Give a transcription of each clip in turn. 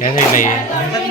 Dạ thì mì. Mình...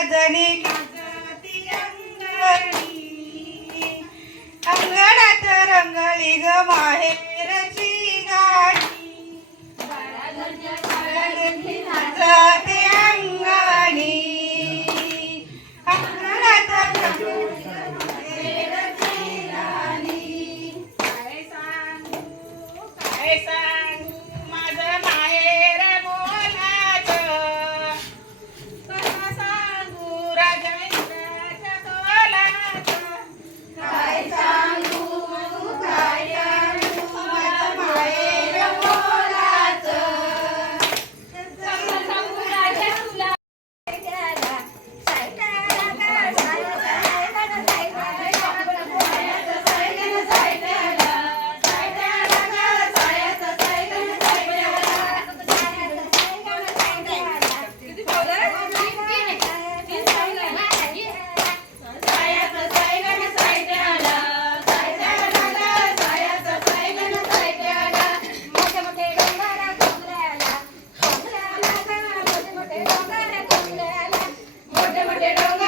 Ghazni ಗಜತಿ Angadi ಅಂಗಡ ರಂಗಳಿಗ ¡Gracias!